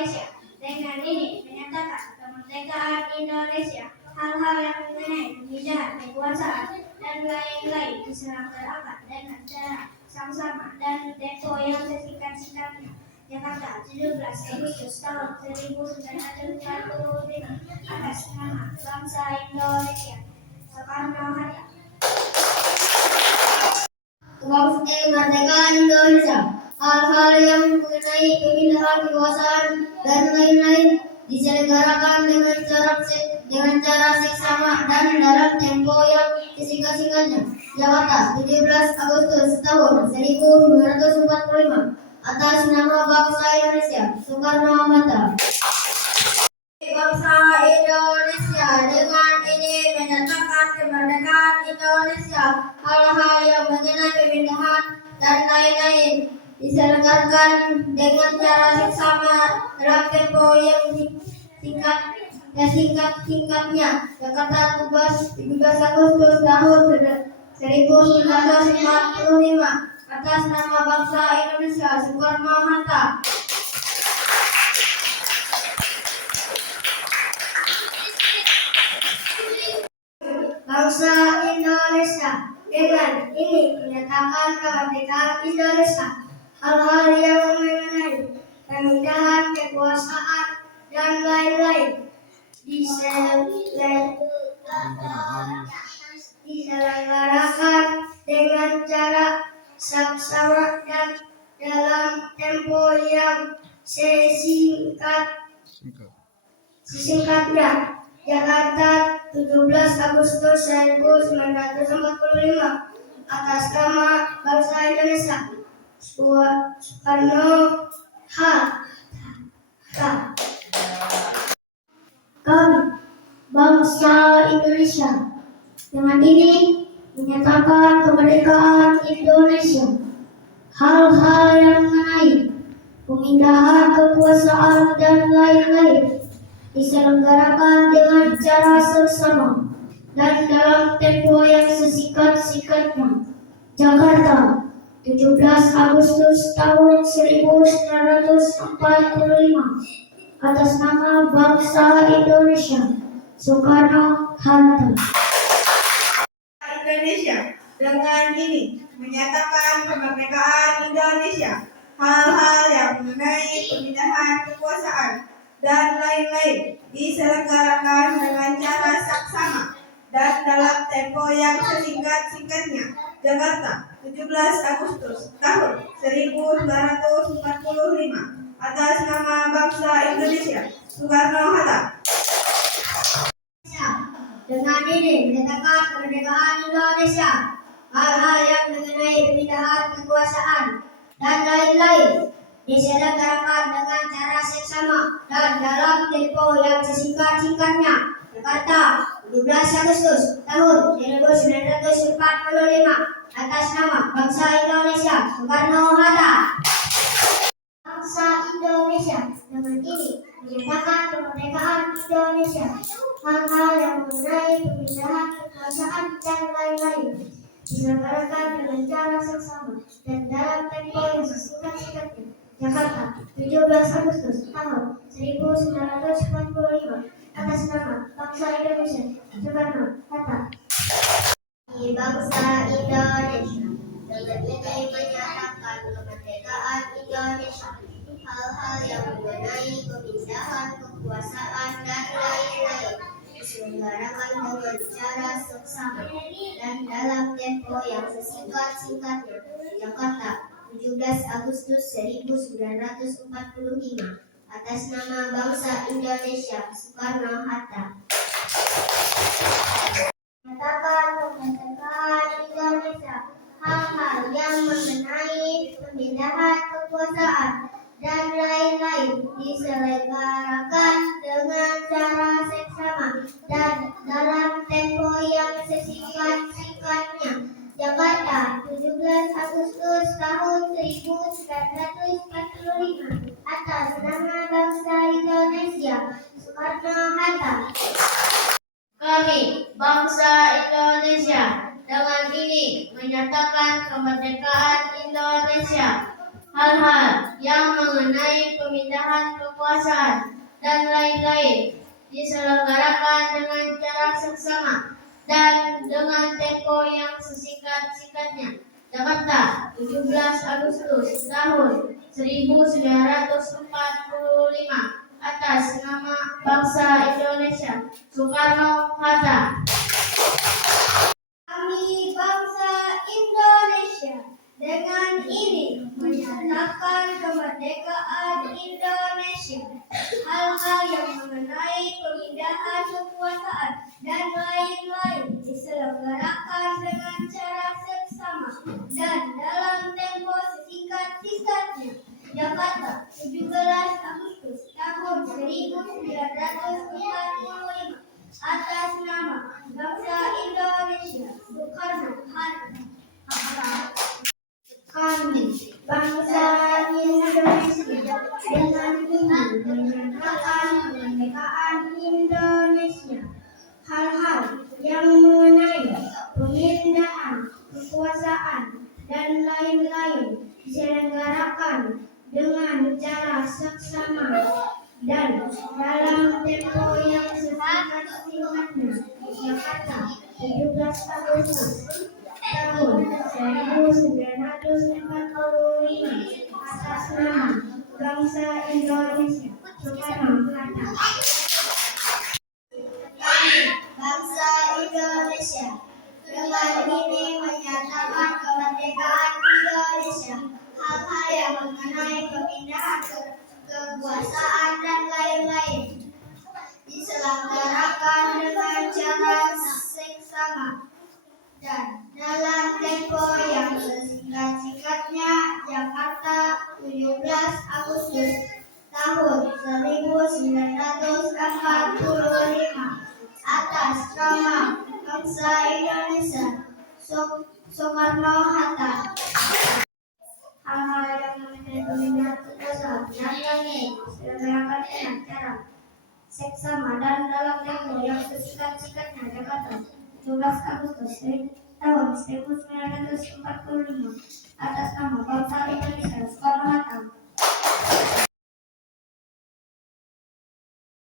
Indonesia. Dengan ini menyatakan kemerdekaan Indonesia. Hal-hal yang mengenai pemindahan kekuasaan dan lain-lain diselenggarakan dengan cara sama-sama dan tempo yang sesingkat-singkatnya. Jakarta, 17 Agustus tahun 1945 atas nama bangsa Indonesia. Soekarno-Hatta. Kemerdekaan Indonesia. Hal-hal yang mengenai pemindahan kekuasaan dan lain-lain diselenggarakan dengan cara seksama dan dalam tempo yang sesingkat-singkatnya. Jakarta, 17 Agustus tahun 1945 atas nama bangsa Indonesia. Soekarno-Hatta. Bangsa Indonesia, dengan ini menyatakan kemerdekaan Indonesia. Hal-hal yang mengenai pemindahan dan lain-lain diselenggarakan dengan cara seksama dalam tempo yang singkat-singkatnya. Jakarta, 17 Agustus tahun 1945 atas nama bangsa Indonesia. Soekarno-Hatta. Bangsa Indonesia, dengan ini menyatakan kemerdekaan Indonesia. Hal-hal yang mengenai pemindahan kekuasaan dan lain-lain diselenggarakan dengan cara saksama dan dalam tempo yang sesingkatnya. Jakarta, 17 Agustus 1945 atas nama bangsa Indonesia. Soekarno-Hatta. Kami, bangsa Indonesia, dengan ini menyatakan kemerdekaan Indonesia. Hal-hal yang mengenai pemindahan kekuasaan dan lain-lain diselenggarakan dengan cara seksama dan dalam tempo yang sesingkat-singkatnya. Jakarta, 17 Agustus tahun 1945 atas nama bangsa Indonesia. Soekarno-Hatta. Indonesia, dengan ini menyatakan kemerdekaan Indonesia. Hal-hal yang mengenai pemindahan kekuasaan dan lain-lain diselenggarakan dengan cara saksama dan dalam tempo yang sesingkat-singkatnya. Jakarta, 17 Agustus tahun 1945 atas nama bangsa Indonesia. Soekarno-Hatta. Dengan ini menyatakan kemerdekaan Indonesia. Hal-hal yang mengenai pemindahan kekuasaan dan lain-lain diselenggarakan dengan cara seksama dan dalam tempo yang sesingkat-singkatnya. Jakarta, 17 Agustus tahun 1945 atas nama bangsa Indonesia. Soekarno-Hatta. Bangsa Indonesia, dengan ini menyatakan kemerdekaan Indonesia. Hal-hal yang mengenai pemindahan kekuasaan dan lain-lain diselenggarakan dengan cara seksama dan dalam tempo yang sesingkat-singkatnya. Jakarta, 17 Agustus tahun 1945 atas nama bangsa Indonesia. Soekarno-Hatta. Bangsa Indonesia, dengan ini menyatakan kemerdekaan Indonesia. Hal-hal yang mengenai pemindahan kekuasaan dan lain-lain diselenggarakan dengan cara seksama dan dalam tempo yang sesingkat-singkatnya. Jakarta, 17 Agustus 1945 atas nama bangsa Indonesia. Soekarno-Hatta. Menyatakan kemerdekaan Indonesia. Hal-hal yang mengenai pemindahan kekuasaan dan lain-lain diselenggarakan dengan cara seksama dan dalam tempo yang sesingkat-singkatnya. Jakarta, 17 Agustus tahun 1945 atas nama bangsa Indonesia. Soekarno-Hatta. Kami, bangsa Indonesia, dengan ini menyatakan kemerdekaan Indonesia. Hal-hal yang mengenai pemindahan kekuasaan, dan lain-lain diselenggarakan dengan cara seksama dan dengan tempo yang sesingkat-singkatnya. Jakarta, 17 Agustus tahun 1945. Atas nama bangsa Indonesia, Soekarno-Hatta. Kami bangsa Indonesia dengan ini menyatakan kemerdekaan Indonesia. Hal-hal yang mengenai pemindahan kekuasaan dan lain-lain diselenggarakan dengan cara seksama dan dalam tempo sesingkat-singkatnya. Jakarta, 17 Agustus tahun 1945. Atas nama bangsa Indonesia, Soekarno-Hatta. Kami bangsa Indonesia dengan ini menyatakan kemerdekaan Indonesia. Hal-hal yang mengenai pemindahan kekuasaan dan lain-lain diselenggarakan dengan cara seksama dan dalam tempo yang sesingkat-singkatnya. Jakarta, 17 Agustus tahun 1945. Atas nama bangsa Indonesia, Soekarno-Hatta. Kami bangsa Indonesia dengan ini menyatakan kemerdekaan Indonesia. Hal-hal yang mengenai pemindahan kekuasaan dan lain-lain diselenggarakan dengan cara seksama dan dalam tempo yang sesingkat-singkatnya. Jakarta, 17 Agustus tahun 1945. Atas nama bangsa Indonesia, Soekarno-Hatta. Hal-hal yang mengenai pemindahan kekuasaan dan lain-lain diselenggarakan dengan cara seksama dan dalam tempo yang sesingkat-singkatnya. Jakarta, 17 Agustus tahun 1945. Atas nama bangsa Indonesia, Soekarno-Hatta.